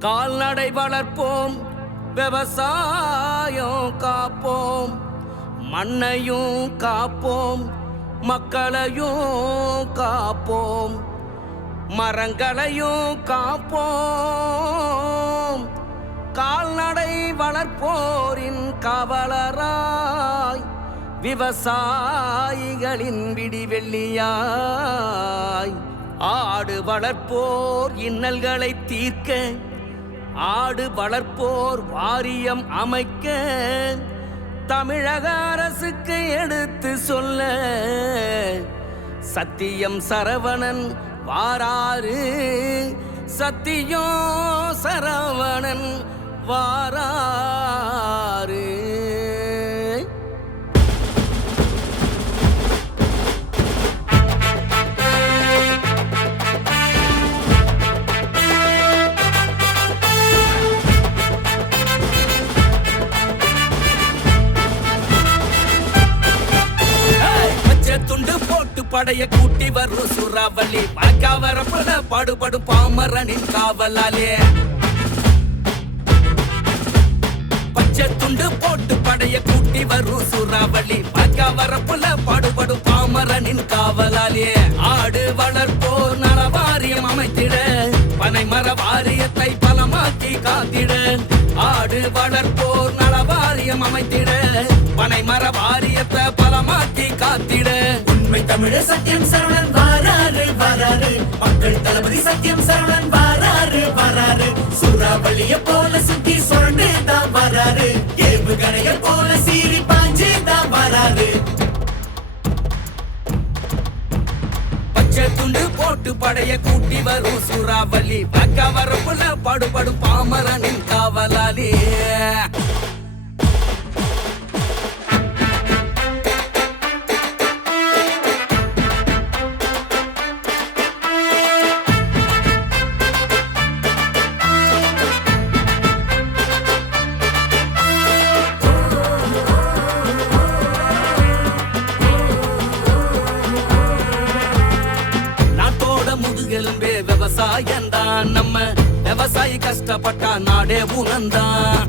கால்நடை வளர்ப்போம் விவசாயம் காப்போம் மண்ணையும் காப்போம் மக்களையும் காப்போம் மரங்களையும் காப்போம். கால்நடை வளர்ப்போரின் கவலராய் விவசாயிகளின் விடிவெள்ளியாய் ஆடு வளர்ப்போர் இன்னல்களை தீர்க்க ஆடு வளர்ப்போர் வாரியம் அமைக்க தமிழக அரசுக்கு எடுத்து சொல்ல சத்தியம் சரவணன் வாராரு சத்தியம் சரவணன் வாராரு படைய கூட்டி வரும் சுறாவளி. மழக்கா வரப்புல பாடுபடும் பாமரனின் காவலாலே. பச்சை துண்டு போட்டு படைய கூட்டி வரும் சுறாவளி. மழக்கா வரப்புல பாடுபடும் பாமரனின் காவலாலே. ஆடு வளர்ப்போர் நலவாரியம் அமைத்திட. பனை மர வாரியத்தை பலமாக்கி காத்திட. ஆடு வளர்ப்போர் நலவாரியம் அமைத்திட. பனை மர வாரியத்தை பலமாக்கி காத்திட. மக்கள் தமிழர் சத்தியம் சரவணன் வாராறு வாராரு மக்கள் தளபதி சத்தியம் சரவணன் வாராறு வாராரு சூறாவளிய போல சுத்தி சுரண்டு தான் வராரு ஏவுகணைய போல சீறி பாஞ்சு தான் வராரு துண்டு போட்டு படைய கூட்டி வரும் சூறாவளி. பக்க வரப்புல பாடுபடும் பாமரனின் காவலாளி. விவசாயம் தான் நம்ம விவசாயி கஷ்டப்பட்டா நாடே உணந்தான்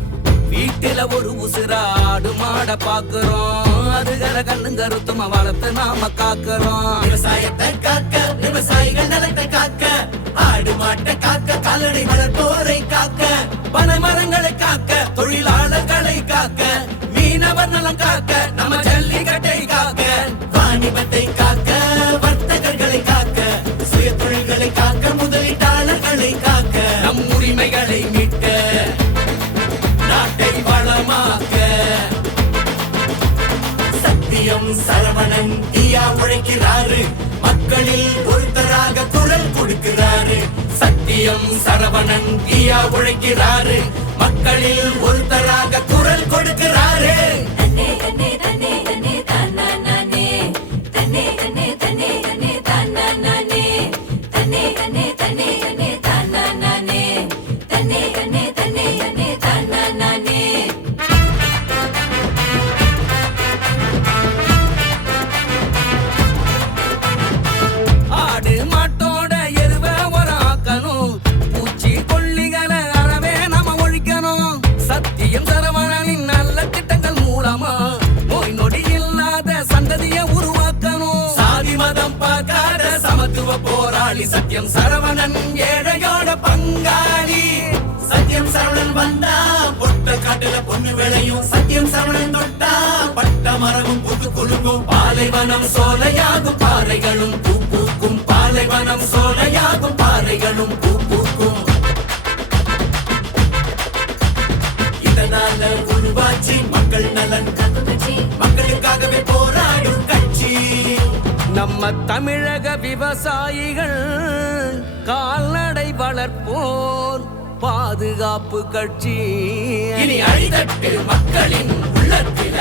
வீட்டுல ஒரு உசுரா ஆடு மாட பாக்குறோம். அதுகளை கண்ணு கருத்துமா வளர்த்து நாம காக்குறோம். விவசாயத்தை காக்க விவசாயிகள் நிலத்தை காக்க ஆடு மாட்டை காக்க கால்நடை வளர்ப்போரை காக்க பனை மரங்களை காக்க தொழிலாளர்களை காக்க மீனவர் நலம் காக்க நம்ம ஜல்லிக்கட்டை உழைக்கிறாரு மக்களில் ஒருத்தராக குரல் கொடுக்கிறாரு. சத்தியம் சரவணன் தீயா உழைக்கிறாரு. மக்களில் ஒருத்தராக குரல் கொடுக்கிறாரு. சத்யம் சரவணன் ஏழையோட பங்காளி. சத்யம் சரவணன் வந்தா பொட்ட காட்டுல பொண்ணு விளையும். சத்யம் சரவணன் தொட்டா பட்ட மரமும் புது குலுங்கும். பாலைவனம் சோலையாகும் பாறைகளும் பூ பூக்கும். பாலைவனம் சோலையாகும் பாறைகளும் பூ நம்ம தமிழக விவசாயிகள் கால்நடை வளர்ப்போர் பாதுகாப்பு கட்சி. இனி அழிதட்டு மக்களின் உள்ளத்தில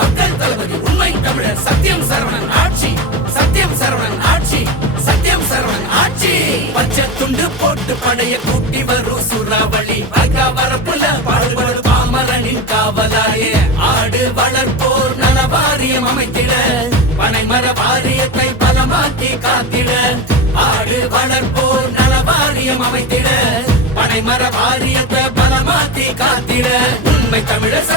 மக்கள் தளபதி உண்மை தமிழர் சத்தியம் சரவணன் ஆட்சி சத்தியம் சரவணன் ஆட்சி சத்தியம் சரவணன் ஆட்சி. பச்சை துண்டு போட்டு படைய கூட்டி வரும் சுறாவளி பகா வரப்புல பாடுபடும் பாமரனின் காவலாயே ஆடு வளர்ப்போர் நலவாரியம் அமைத்திட. பனைமர வாரியத்தை பலமாக்கி காத்திட. ஆடு வளர்ப்போர் நலவாரியம் அமைத்திட. பனைமர வாரியத்தை பலமாக்கி காத்திட. உண்மை தமிழர்